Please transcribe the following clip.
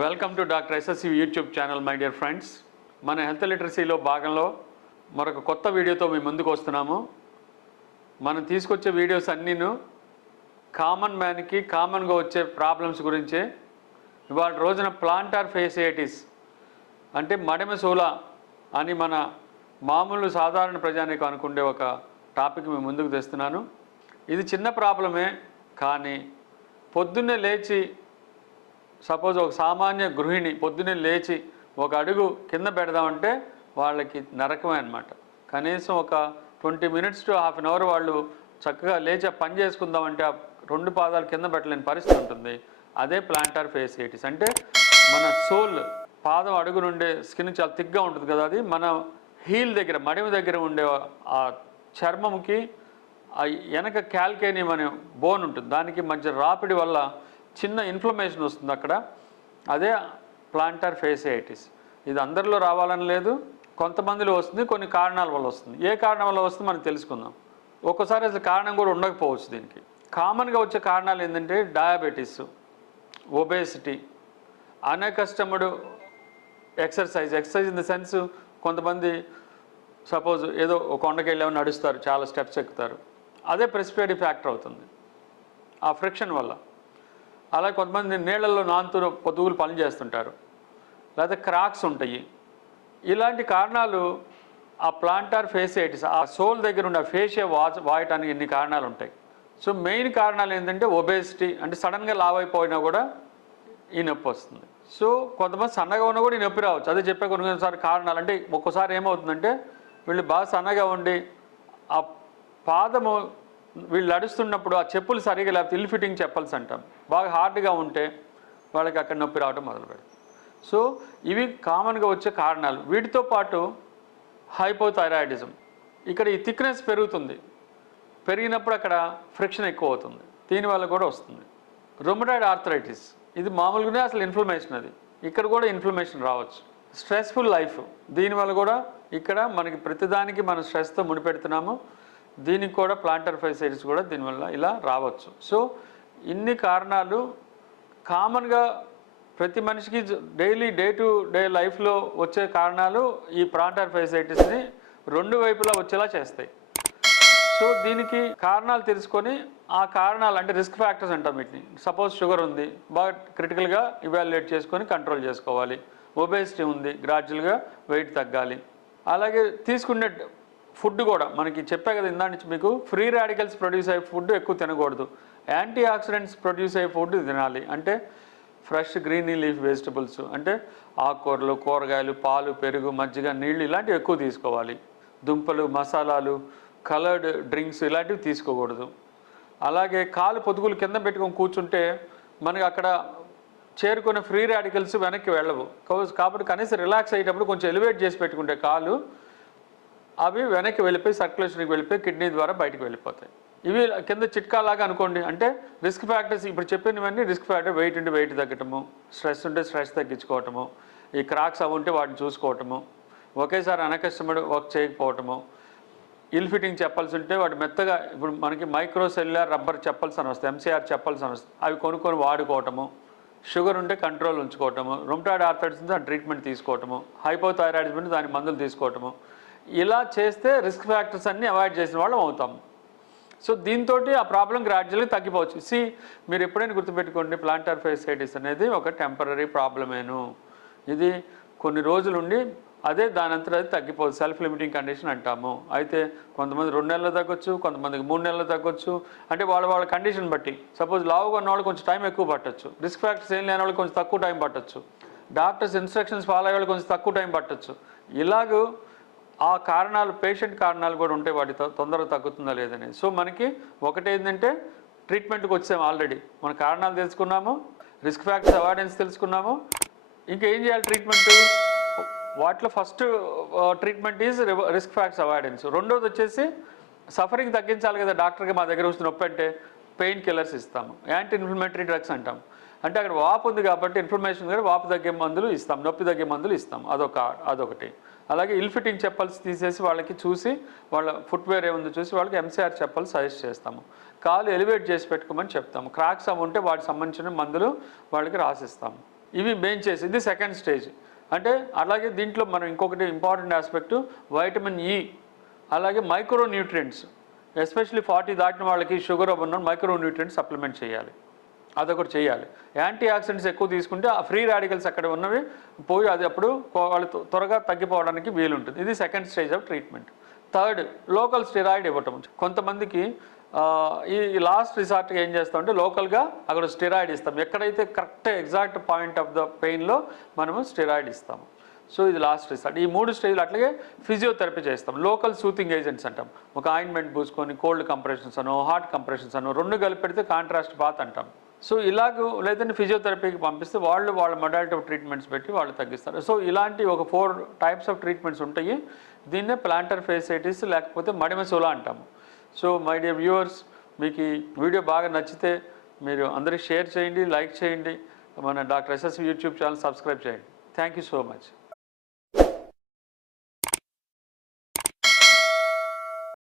Welcome to doctor SSC YouTube channel my dear friends. మన health లిటరసీలో భాగంలో మరొక కొత్త వీడియోతో మీ ముందుకు వస్తున్నాము. మనం తీసుకొచ్చే వీడియోస్ అన్నీను కామన్ మ్యాన్కి కామన్గా వచ్చే ప్రాబ్లమ్స్ గురించి. ఇవాళ రోజున ప్లాంటార్ ఫేసియాటిస్ అంటే మడమ శూల అని మన మామూలు సాధారణ ప్రజానికి అనుకునే ఒక టాపిక్ మీ ముందుకు తెస్తున్నాను. ఇది చిన్న ప్రాబ్లమే, కానీ పొద్దున్నే లేచి సపోజ్ ఒక సామాన్య గృహిణి పొద్దున్నే లేచి ఒక అడుగు కింద పెడదామంటే వాళ్ళకి నరకమే అన్నమాట. కనీసం ఒక 20 minutes to half an hour వాళ్ళు చక్కగా లేచి పని చేసుకుందామంటే ఆ 2 పాదాలు కింద పెట్టలేని పరిస్థితి ఉంటుంది. అదే ప్లాంటార్ ఫేసియాటిస్ అంటే మన సోల్ పాదం అడుగు నుండే స్కిన్ చాలా థిక్గా ఉంటుంది కదా, అది మన హీల్ దగ్గర మడిమ దగ్గర ఉండే ఆ చర్మంకి ఆ వెనక క్యాల్కేనియం అనే బోన్ ఉంటుంది, దానికి మధ్య రాపిడి వల్ల చిన్న ఇన్ఫ్లమేషన్ వస్తుంది అక్కడ. అదే ప్లాంటార్ ఫేసియాటిస్. ఇది అందరిలో రావాలని లేదు, కొంతమందిలో వస్తుంది, కొన్ని కారణాల వల్ల వస్తుంది. ఏ కారణం వల్ల వస్తుంది మనం తెలుసుకుందాం. ఒక్కోసారి అసలు కారణం కూడా ఉండకపోవచ్చు. దీనికి కామన్గా వచ్చే కారణాలు ఏంటంటే diabetes, obesity, unaccustomed exercise in the sense కొంతమంది సపోజ్ ఏదో ఒక కొండకి వెళ్ళామని నడుస్తారు, చాలా స్టెప్స్ ఎక్కుతారు, అదే ప్రెసిపిటేటివ్ ఫ్యాక్టర్ అవుతుంది ఆ ఫ్రిక్షన్ వల్ల. అలాగే కొంతమంది నీళ్ళల్లో నానుతూ పొద్దుగులు పని చేస్తుంటారు, లేదా క్రాక్స్ ఉంటాయి. ఇలాంటి కారణాలు ఆ ప్లాంటార్ ఫేసియాటిస్ ఆ సోల్ దగ్గర ఉండే ఫేషియా వాయటానికి ఎన్ని కారణాలు ఉంటాయి. సో మెయిన్ కారణాలు ఏంటంటే ఒబేసిటీ, అంటే సడన్గా లావ్ అయిపోయినా కూడా ఈ నొప్పి వస్తుంది. సో కొంతమంది సన్నగా ఉన్నా కూడా ఈ నొప్పి రావచ్చు. అదే చెప్పే కొన్నిసారి కారణాలు. అంటే ఒక్కోసారి ఏమవుతుందంటే వీళ్ళు బాగా సన్నగా ఉండి ఆ పాదము వీళ్ళు నడుస్తున్నప్పుడు ఆ చెప్పులు సరిగా లేకపోతే ఇల్ ఫిట్టింగ్ చెప్పల్స్ అంటాం, బాగా హార్డ్గా ఉంటే వాళ్ళకి అక్కడ నొప్పి రావడం మొదలు పెడతాం. సో ఇవి కామన్గా వచ్చే కారణాలు. వీటితో పాటు హైపోథైరాయిడిజం, ఇక్కడ ఈ థిక్నెస్ పెరుగుతుంది, పెరిగినప్పుడు అక్కడ ఫ్రిక్షన్ ఎక్కువ అవుతుంది, దీనివల్ల కూడా వస్తుంది. రుమటాయిడ్ ఆర్థరైటిస్, ఇది మామూలుగానే అసలు ఇన్ఫ్లమేషన్, అది ఇక్కడ కూడా ఇన్ఫ్లమేషన్ రావచ్చు. స్ట్రెస్ఫుల్ లైఫ్, దీనివల్ల కూడా ఇక్కడ మనకి ప్రతిదానికి మనం స్ట్రెస్తో ముడిపెడుతున్నాము, దీనికి కూడా ప్లాంటార్ ఫేసియాటిస్ కూడా దీనివల్ల ఇలా రావచ్చు. సో ఇన్ని కారణాలు కామన్గా ప్రతి మనిషికి డైలీ డే టు డే లైఫ్లో వచ్చే కారణాలు ఈ ప్లాంటార్ ఫేసియాటిస్ని రెండు వైపులా వచ్చేలా చేస్తాయి. సో దీనికి కారణాలు తెలుసుకొని ఆ కారణాలు అంటే రిస్క్ ఫ్యాక్టర్స్ అంటాం వీటిని. సపోజ్ షుగర్ ఉంది, బాగా క్రిటికల్గా ఇవాల్యుయేట్ చేసుకొని కంట్రోల్ చేసుకోవాలి. ఒబేసిటీ ఉంది, గ్రాడ్యువల్గా వెయిట్ తగ్గాలి. అలాగే తీసుకునే ఫుడ్ కూడా మనకి చెప్పా కదా ఇందా నుంచి మీకు, ఫ్రీ రాడికల్స్ ప్రొడ్యూస్ అయ్యే ఫుడ్ ఎక్కువ తినకూడదు, యాంటీ ఆక్సిడెంట్స్ ప్రొడ్యూస్ అయ్యే ఫుడ్ తినాలి. అంటే ఫ్రెష్ గ్రీన్ లీఫ్ వెజిటబుల్స్ అంటే ఆకుకూరలు, కూరగాయలు, పాలు, పెరుగు, మజ్జిగ, నీళ్ళు ఇలాంటివి ఎక్కువ తీసుకోవాలి. దుంపలు, మసాలాలు, కలర్డ్ డ్రింక్స్ ఇలాంటివి తీసుకోకూడదు. అలాగే కాలు పొదుగులు కింద పెట్టుకొని కూర్చుంటే మనకి అక్కడ చేరుకున్న ఫ్రీ రాడికల్స్ వెనక్కి వెళ్ళవు. కాబట్టి కనీసం రిలాక్స్ అయ్యేటప్పుడు కొంచెం ఎలివేట్ చేసి పెట్టుకుంటే కాలు అవి వెనక్కి వెళ్ళిపోయి సర్క్యులేషన్కి వెళ్ళిపోయి కిడ్నీ ద్వారా బయటకు వెళ్ళిపోతాయి. ఇవి కింద చిట్కాలాగా అనుకోండి. అంటే రిస్క్ ఫ్యాక్టర్స్ ఇప్పుడు చెప్పినవన్నీ రిస్క్ ఫ్యాక్టర్. వెయిట్ ఉంటే వెయిట్ తగ్గటము, స్ట్రెస్ ఉంటే స్ట్రెస్ తగ్గించుకోవటము, ఈ క్రాక్స్ అవి ఉంటే వాటిని చూసుకోవటము, ఒకేసారి అన్అకస్టమ్డ్ వర్క్ చేయకపోవటము, ఇల్ ఫిట్టింగ్ చెప్పల్స్ ఉంటే వాటి మెత్తగా ఇప్పుడు మనకి మైక్రో సెల్యులర్ రబ్బర్ చెప్పల్స్ అని వస్తాయి, ఎంసీఆర్ చెప్పల్స్ అని వస్తాయి, అవి కొనుక్కొని వాడుకోవటము, షుగర్ ఉంటే కంట్రోల్ ఉంచుకోవటము, రుమటాయిడ్ ఆర్థరైటిస్ ఉంటే ట్రీట్మెంట్ తీసుకోవటము, హైపోథైరాయిడిజం ఉంటే దాని మందులు తీసుకోవటము. ఇలా చేస్తే రిస్క్ ఫ్యాక్టర్స్ అన్నీ అవాయిడ్ చేసిన వాళ్ళం అవుతాము. సో దీంతో ఆ ప్రాబ్లం గ్రాడ్యువల్గా తగ్గిపోవచ్చు. మీరు ఎప్పుడైనా గుర్తుపెట్టుకోండి, ప్లాంటార్ ఫేసియాటిస్ అనేది ఒక టెంపరీ ప్రాబ్లమేను. ఇది కొన్ని రోజులుండి అదే దానంతా అది తగ్గిపోదు, సెల్ఫ్ లిమిటింగ్ కండిషన్ అంటాము. అయితే కొంతమంది 2 నెలలు తగ్గొచ్చు, కొంతమందికి 3 నెలలు తగ్గొచ్చు. అంటే వాళ్ళ కండిషన్ బట్టి. సపోజ్ లావుగా ఉన్న వాళ్ళు కొంచెం టైం ఎక్కువ పట్టచ్చు, రిస్క్ ఫ్యాక్టర్స్ ఏం లేని వాళ్ళు కొంచెం తక్కువ టైం పట్టచ్చు, డాక్టర్స్ ఇన్స్ట్రక్షన్స్ ఫాలో అయ్యే వాళ్ళు కొంచెం తక్కువ టైం పట్టచ్చు. ఇలాగూ ఆ కారణాలు పేషెంట్ కారణాలు కూడా ఉంటే వాటి తొందరగా తగ్గుతుందా లేదనేది. సో మనకి ఒకటి ఏంటంటే ట్రీట్మెంట్కి వచ్చాము, ఆల్రెడీ మన కారణాలు తెలుసుకున్నాము, రిస్క్ ఫ్యాక్టర్స్ అవాయిడెన్స్ తెలుసుకున్నాము. ఇంకా ఏం చేయాలి ట్రీట్మెంట్? వాటిలో first treatment is risk factors avoidance. రెండోది వచ్చేసి సఫరింగ్ తగ్గించాలి కదా. డాక్టర్కి మా దగ్గర వస్తున్న నొప్పి అంటే పెయిన్ కిల్లర్స్ ఇస్తాము, యాంటీ ఇన్ఫ్లమేటరీ డ్రగ్స్ అంటాం. అంటే అక్కడ వాపు ఉంది కాబట్టి ఇన్ఫ్లమేషన్ దగ్గర వాపు తగ్గే మందులు ఇస్తాం, నొప్పి తగ్గే మందులు ఇస్తాం, అదొకటి. అలాగే ఇల్ ఫిట్టింగ్ చెప్పల్స్ తీసేసి వాళ్ళకి చూసి వాళ్ళ ఫుట్వేర్ ఏముందో చూసి వాళ్ళకి ఎంసీఆర్ చెప్పల్స్ సజెస్ట్ చేస్తాము. కాలు ఎలివేట్ చేసి పెట్టుకోమని చెప్తాము. క్రాక్స్ అవి ఉంటే వాటికి సంబంధించిన మందులు వాళ్ళకి రాసిస్తాము. ఇవి మెయిన్ చేసి ఇది సెకండ్ స్టేజ్. అంటే అలాగే దీంట్లో మనం ఇంకొకటి ఇంపార్టెంట్ ఆస్పెక్ట్ వైటమిన్ ఈ, అలాగే మైక్రో న్యూట్రియంట్స్, ఎస్పెషల్లీ 40 దాటిన వాళ్ళకి షుగర్ ఉన్న మైక్రో న్యూట్రియంట్స్ సప్లిమెంట్ చేయాలి, అదొకటి చేయాలి. యాంటీ ఆక్సిడెంట్స్ ఎక్కువ తీసుకుంటే ఆ ఫ్రీ రాడికల్స్ అక్కడ ఉన్నవి పోయి అది అప్పుడు వాళ్ళు త్వరగా తగ్గిపోవడానికి వీలుంటుంది. ఇది second stage of treatment. Third, local steroid ఇవ్వటం. కొంతమందికి ఈ లాస్ట్ రిసార్ట్గా ఏం చేస్తామంటే లోకల్గా అక్కడ స్టెరాయిడ్ ఇస్తాం, ఎక్కడైతే correct exact point of the పెయిన్లో మనము స్టెరాయిడ్ ఇస్తాము. సో ఇది లాస్ట్ రిసార్ట్. ఈ 3 స్టేజ్లు. అట్లాగే ఫిజియోథెరపీ చేస్తాం, లోకల్ సూతింగ్ ఏజెంట్స్ అంటాం. ఒక ఆయింట్మెంట్ పూసుకొని కోల్డ్ కంప్రెషన్స్ అనో హాట్ కంప్రెషన్స్ అనో 2 కలిపి పెడితే కాంట్రాస్ట్ బాత్ అంటాం. సో ఇలాగ లేదంటే ఫిజియోథెరపీకి పంపిస్తే వాళ్ళ మొడాలిటీ ఆఫ్ ట్రీట్మెంట్స్ పెట్టి వాళ్ళు తగ్గిస్తారు. సో ఇలాంటి ఒక 4 టైప్స్ ఆఫ్ ట్రీట్మెంట్స్ ఉంటాయి. దీన్నే ప్లాంటర్ ఫేసిటిస్ లేకపోతే మడిమసోలా అంటాము. సో మై డియర్ వ్యూవర్స్, మీకు ఈ వీడియో బాగా నచ్చితే మీరు అందరికీ షేర్ చేయండి, లైక్ చేయండి, మన doctor SSV YouTube channel subscribe చేయండి. Thank you so much.